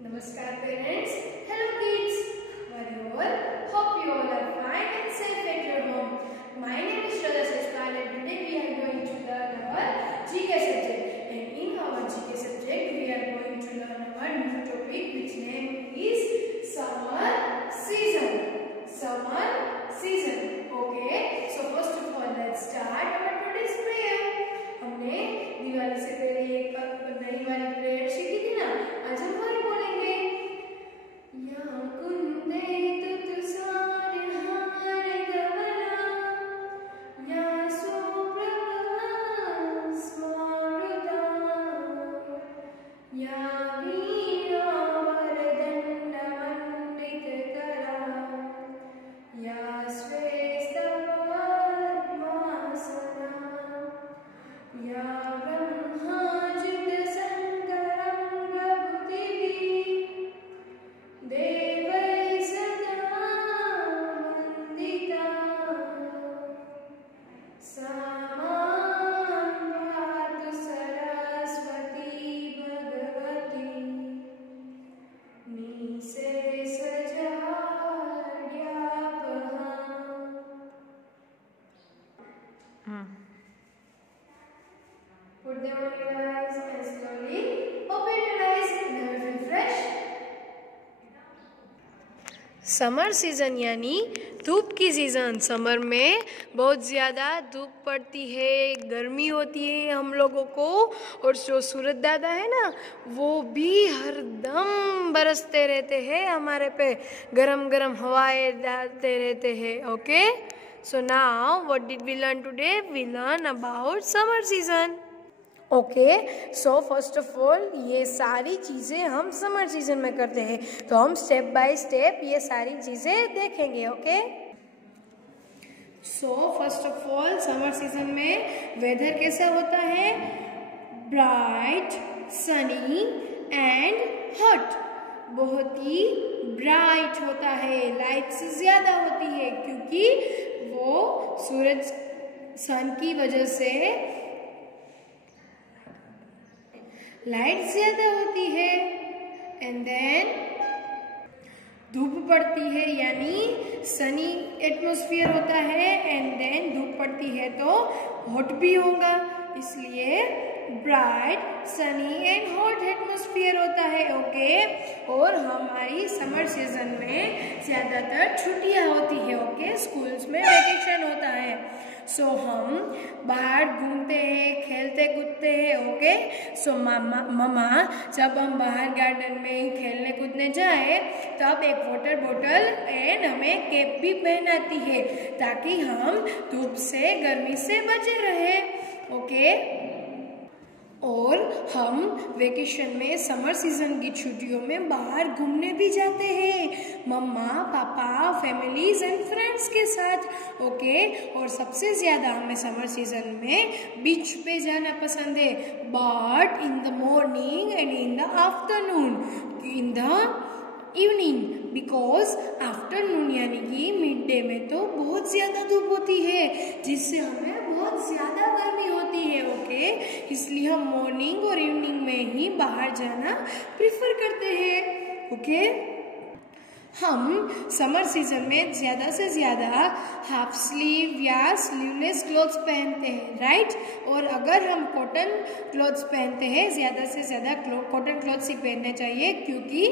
Namaskar parents. Hello kids. How are you all? Hope you all are fine and safe at your home. My name is Shraddha Sespan and today we are going to learn our GK subject. And in our GK subject we are going to learn our new topic which name is summer season. Summer season. Okay. So first of all let's start our today's prayer. हमने दिवाली से पहले एक नई वाली prayer सीखी थी ना, आज हम वही बोलेंगे। या कुंदे तुतुसार हार गवला, या सुप्रभा स्मरुदा, या वीरा वरदंड मंडित करा, या श्रेष्ठ पद्मासना, या ब्रह्माजित शंकरं प्रभुतिभिः देवैः सदा वन्दिता, सा मां पातु सरस्वती भगवती निःशेषजाड्यापहा। Put them on your eyes and slowly open your eyes. Never feel fresh. Summer season यानी धूप की सीज़न। समर में बहुत ज़्यादा धूप पड़ती है, गर्मी होती है हम लोगों को, और जो सूरज दादा है ना वो भी हरदम बरसते रहते हैं हमारे पे, गरम गरम हवाएं डालते रहते हैं। Okay, so now what did we learn today? We learn about summer season. Okay, so first of all ये सारी चीज़ें हम समर सीजन में करते हैं, तो हम स्टेप बाय स्टेप ये सारी चीज़ें देखेंगे। Okay, so first of all summer season में वेदर कैसा होता है? Bright, Sunny and hot. बहुत ही ब्राइट होता है, लाइट्स ज़्यादा होती है क्योंकि वो सूरज सन की वजह से लाइट ज्यादा होती है। एंड देन धूप पड़ती है यानी सनी एटमॉस्फेयर होता है, एंड देन धूप पड़ती है तो हॉट भी होगा, इसलिए bright, Sunny and hot atmosphere होता है। ओके, और हमारी समर सीजन में ज़्यादातर छुट्टियां होती है। ओके, स्कूल्स में वेकेशन होता है, सो हम बाहर घूमते हैं, खेलते कूदते हैं। ओके, सो मम्मा जब हम बाहर गार्डन में खेलने कूदने जाए तब एक वाटर बोतल एंड हमें कैप भी पहनाती है ताकि हम धूप से, गर्मी से बचे रहे। ओके, और हम वेकेशन में समर सीजन की छुट्टियों में बाहर घूमने भी जाते हैं मम्मा, पापा, फैमिलीज एंड फ्रेंड्स के साथ। ओके, और सबसे ज़्यादा हमें समर सीजन में बीच पे जाना पसंद है, but in the morning and in the afternoon, in the evening, because afternoon यानी कि मिड डे में तो बहुत ज़्यादा धूप होती है जिससे हमें बहुत ज़्यादा गर्मी होती है। ओके, इसलिए हम मॉर्निंग और इवनिंग में ही बाहर जाना प्रिफर करते हैं। ओके, हम समर सीजन में ज़्यादा से ज़्यादा हाफ स्लीव या स्लीवलेस क्लॉथ्स पहनते हैं, राइट? और अगर हम कॉटन क्लॉथ्स पहनते हैं, ज़्यादा से ज़्यादा कॉटन क्लॉथ्स ही पहनने चाहिए क्योंकि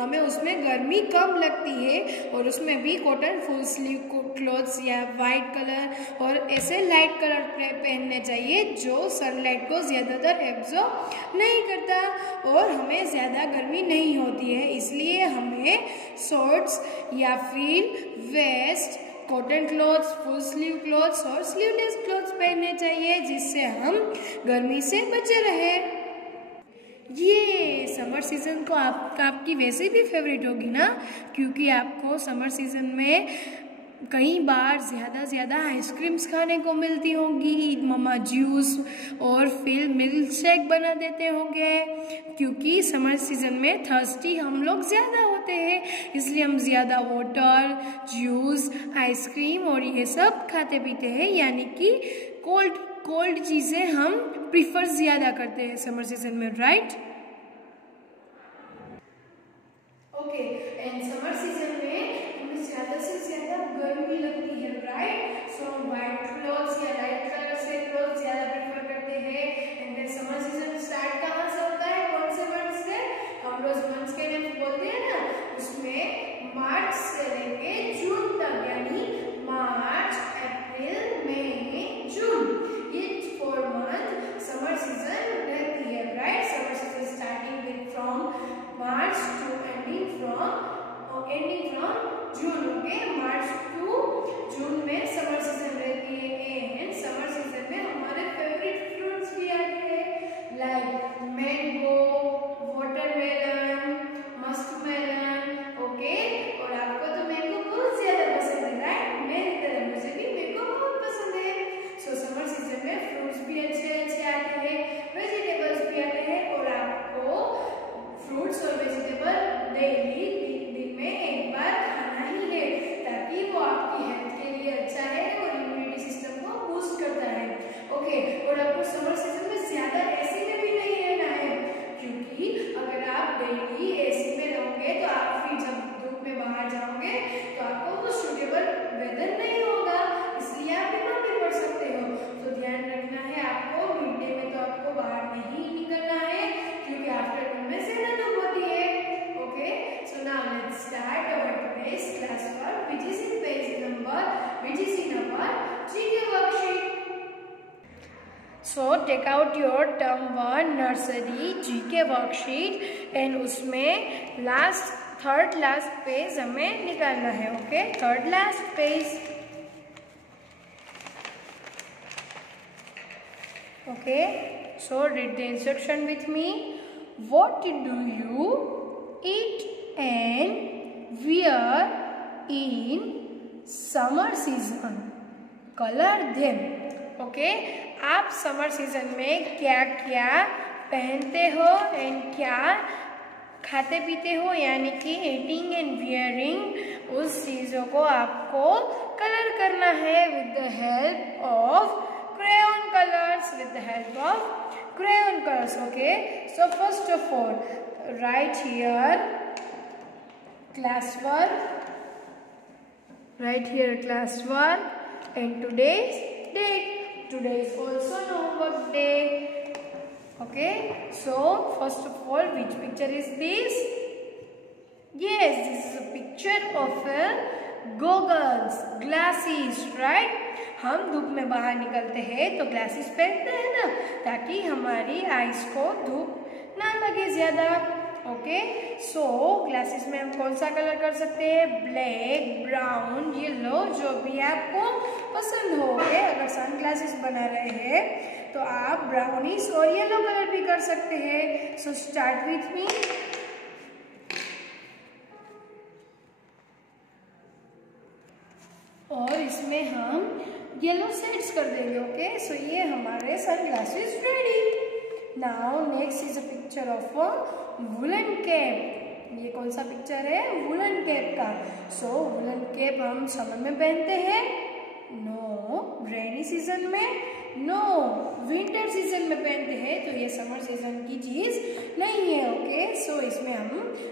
हमें उसमें गर्मी कम लगती है, और उसमें भी कॉटन फुल स्लीव क्लॉथ्स या वाइट कलर और ऐसे लाइट कलर पहनने चाहिए जो सनलाइट को ज़्यादातर एब्जॉर्ब नहीं करता और हमें ज़्यादा गर्मी नहीं होती है। इसलिए हमें शॉर्ट्स या फिर vest, cotton clothes, full sleeve clothes और स्लीवलेस क्लॉथ्स पहनने चाहिए जिससे हम गर्मी से बचे रहे। ये समर सीजन को आपकी वैसे भी फेवरेट होगी ना, क्योंकि आपको समर सीजन में कई बार ज़्यादा आइसक्रीम्स खाने को मिलती होंगी, मम्मा जूस और फिर मिल्क शेक बना देते होंगे, क्योंकि समर सीजन में थर्स्टी हम लोग ज़्यादा होते हैं, इसलिए हम ज़्यादा वाटर, जूस, आइसक्रीम और ये सब खाते पीते हैं, यानी कि कोल्ड चीज़ें हम प्रिफर ज़्यादा करते हैं समर सीजन में, राइट? ज्यादा गर्मी लगती है, राइट? सो हम व्हाइट क्लॉथ्स या लाइट कलर से क्लॉथ्स ज्यादा प्रेफर करते हैं। And then summer season start कहाँ से होता है, कौन से मंथ से? हम रोज मंथ्स के नेम बोलते हैं ना, उसमें मार्च से लेके जून तक, यानी मार्च, अप्रैल, मई, जून, ये 4 मंथ समर सीजन रहती है, right? Summer season starting with from March to ending from June, okay? March to June में समर सीजन रहती है। एंड समर सीजन में हमारे फेवरेट फ्रूट्स भी आते हैं, like mango, watermelon, muskmelon, okay? और आपको तो मैंगो बहुत ज्यादा पसंद है, राइट? मेरी तरह मुझे भी मैंगो बहुत पसंद है। सो समर सीजन में फ्रूट्स भी अच्छे आते हैं, वेजिटेबल्स भी आते हैं, और आपको फ्रूट्स और वेजिटेबल डेली दिन में एक बार खाना ही है, ताकि वो आपकी हेल्थ के लिए अच्छा है और इम्यूनिटी सिस्टम को बूस्ट करता है, ओके? और आपको समर सीजन में ज्यादा एसी में भी नहीं रहना है, क्योंकि अगर आप डेली एसी में रहोगे तो आप फिर जब धूप में बाहर जाओगे तो आपको वो सूटेबल वेदर नहीं होगा, इसलिए आप बीमार भी पड़ सकते हो। तो ध्यान रखना है आपको, मिड डे में तो आपको बाहर नहीं निकलना है, क्योंकि आफ्टरनून में ज्यादा धूप होती है, okay? So now let's start our today's class work, which is in our GK worksheet. So take out your term 1 nursery GK worksheet and उसमें थर्ड लास्ट पेज हमें निकालना है, okay? Third last page, okay? So read the instruction with me. What do you eat and wear in summer season? Color them, okay? आप summer season में क्या क्या पहनते हो एंड क्या खाते पीते हो, यानी कि ईटिंग एंड वियरिंग, उस चीजों को आपको कलर करना है with the help of crayon colours, okay? So first of all right here class work and today's date. Today is also no work day, okay? So first of all, which picture is this? Yes, this is a picture of a glasses, right? हम धूप में बाहर निकलते हैं तो glasses पहनते हैं ना, ताकि हमारी आईज को धूप ना लगे ज्यादा, ओके? सो ग्लासेस में हम कौन सा कलर कर सकते हैं? ब्लैक, ब्राउन, येलो, जो भी आपको पसंद हो, ओके? अगर सन ग्लासेस बना रहे हैं तो आप ब्राउनिश और येलो कलर भी कर सकते हैं। So start with me. और इसमें हम येलो शेड्स कर देंगे, ओके? सो ये हमारे sunglasses ready. Now next is a picture of woollen cap. ये कौन सा पिक्चर है? वुलन कैप का। सो वुलन कैप हम समर में पहनते हैं? नो। रेनी सीजन में? नो। विंटर सीजन में पहनते हैं, तो ये समर सीजन की चीज नहीं है, ओके? सो इसमें हम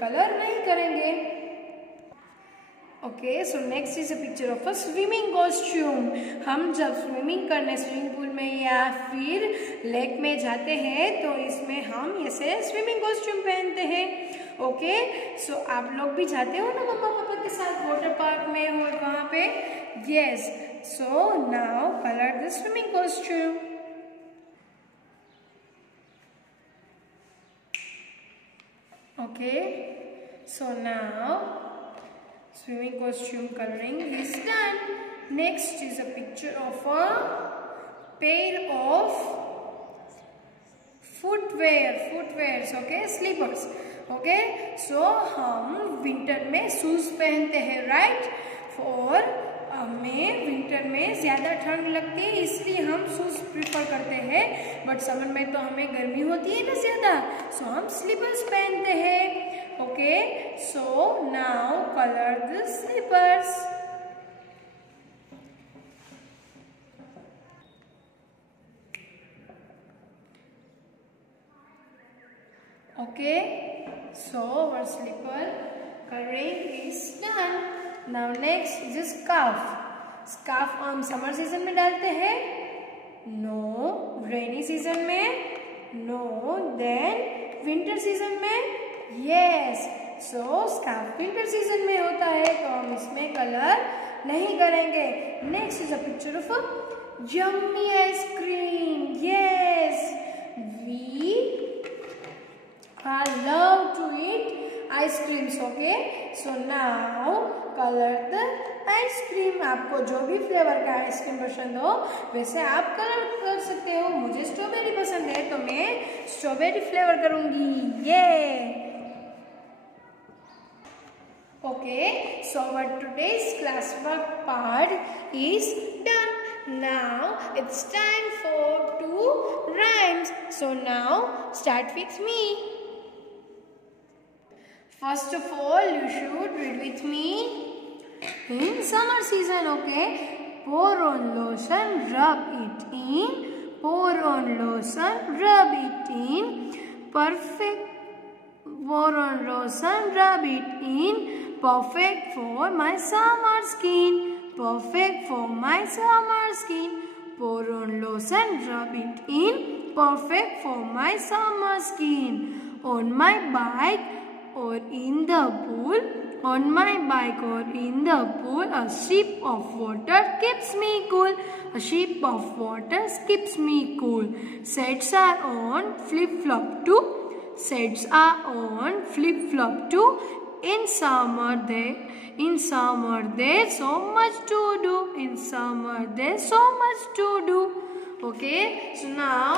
कलर नहीं करेंगे, okay? So next is a picture of a swimming costume. हम जब स्विमिंग करने स्विमिंग पूल में या फिर लेक में जाते हैं तो इसमें हम ऐसे स्विमिंग कॉस्ट्यूम पहनते हैं, ओके? सो आप लोग भी जाते हो ना मम्मा पापा के साथ वाटर पार्क में और वहाँ पे? Yes. So now colour the swimming costume, okay? So now swimming costume coloring is done. Next is a picture of a pair of footwears, okay? Slippers, okay? So हम विंटर में shoes पहनते हैं, right? और हमें winter में ज़्यादा ठंड लगती है, इसलिए हम शूज प्रिफर करते हैं, बट समर में तो हमें गर्मी होती है ना ज़्यादा, सो हम स्लीपर्स पहनते हैं, okay? So now colour the slippers, okay? So our slipper coloring is done. Now next is scarf. Scarf हम समर सीजन में डालते हैं? नो। रेनी सीजन में? नो। देन विंटर सीजन में? Yes. So scarf winter season में होता है, तो हम इसमें कलर नहीं करेंगे। Next is a picture of yummy ice cream. Yes, we love to eat ice creams. Okay, so now color the ice cream. आपको जो भी फ्लेवर का आइसक्रीम पसंद हो वैसे आप कलर कर सकते हो। मुझे स्ट्रॉबेरी पसंद है तो मैं स्ट्रॉबेरी फ्लेवर करूंगी। ये okay, so our today's classwork part is done. Now it's time for 2 rhymes. So now start with me. First of all, you should read with me. In summer season, okay, pour on lotion, rub it in. Pour on lotion, rub it in. Perfect. Pour on lotion, rub it in. Perfect for my summer skin. Perfect for my summer skin. Pour on lotion, rub it in. Perfect for my summer skin. On my bike or in the pool, on my bike or in the pool, a sip of water keeps me cool. A sip of water keeps me cool. Sets are on, flip-flop too. Sets are on, flip-flop too. In summer there's so much to do. In summer there's so much to do. Okay, so now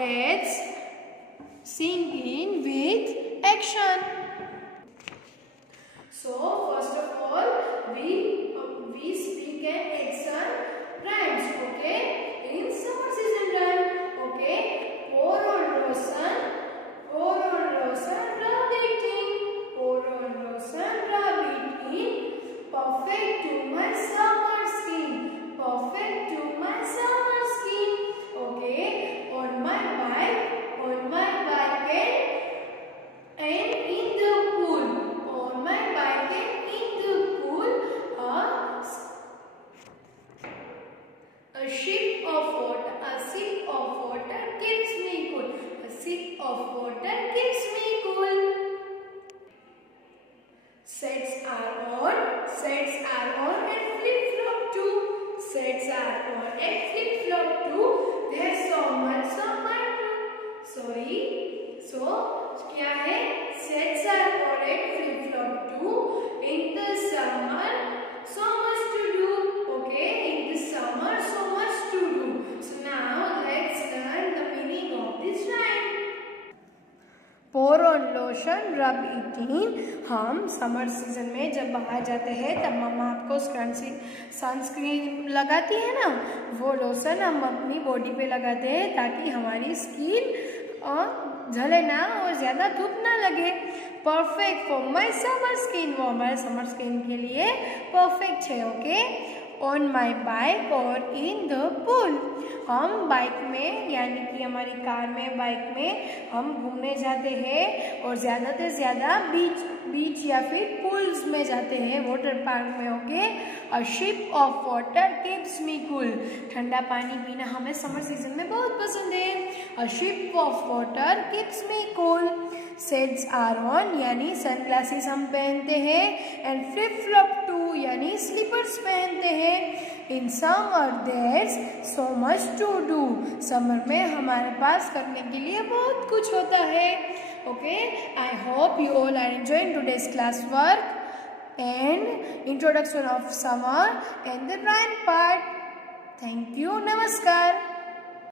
let's sing in with action. So first of all, we speak an action rhymes. Okay, in summer season rhyme. Okay, pour on lotion, rub it in. Pour on lotion, rub it in. Perfect to my summer skin. Perfect to my summer skin. Okay, on my bike and in the pool. On my bike and in the pool, a sip of water keeps me cool. A sip of water keeps me cool. Sets are on and flip-flop too. Sets are on and flip-flop too. There's so much sorry. So क्या है? Sets are on and flip-flop too. In the summer, so much to do. Okay, in the summer, so much to do. So now let's learn the meaning of this rhyme. Pour on lotion, rub it in. हम summer season में जब बाहर जाते हैं तब मम्मा आपको sunscreen लगाती है ना, वो लोशन हम अपनी बॉडी पे लगाते हैं ताकि हमारी स्किन जले ना और ज़्यादा धूप ना लगे। Perfect for my summer skin, वो हमारे समर स्किन के लिए परफेक्ट है। ओके, ऑन माई बाइक और इन द पूल, हम बाइक में यानी कि हमारी कार में बाइक में हम घूमने जाते हैं और ज़्यादा से ज़्यादा बीच या फिर पूल्स में जाते हैं, वाटर पार्क में। Okay, a ship of water keeps me cool, ठंडा पानी पीना हमें समर सीजन में बहुत पसंद है। A ship of water keeps me cool. Sets are on यानी सनग्लासेस हम पहनते हैं, एंड फ्लिप फ्लॉप टू यानी स्लीपर्स पहनते हैं। In summer there's so much to do, summer में हमारे पास करने के लिए बहुत कुछ होता है। Okay, I hope you all are enjoying today's class work and introduction of summer and the rhyme part. Thank you, नमस्कार।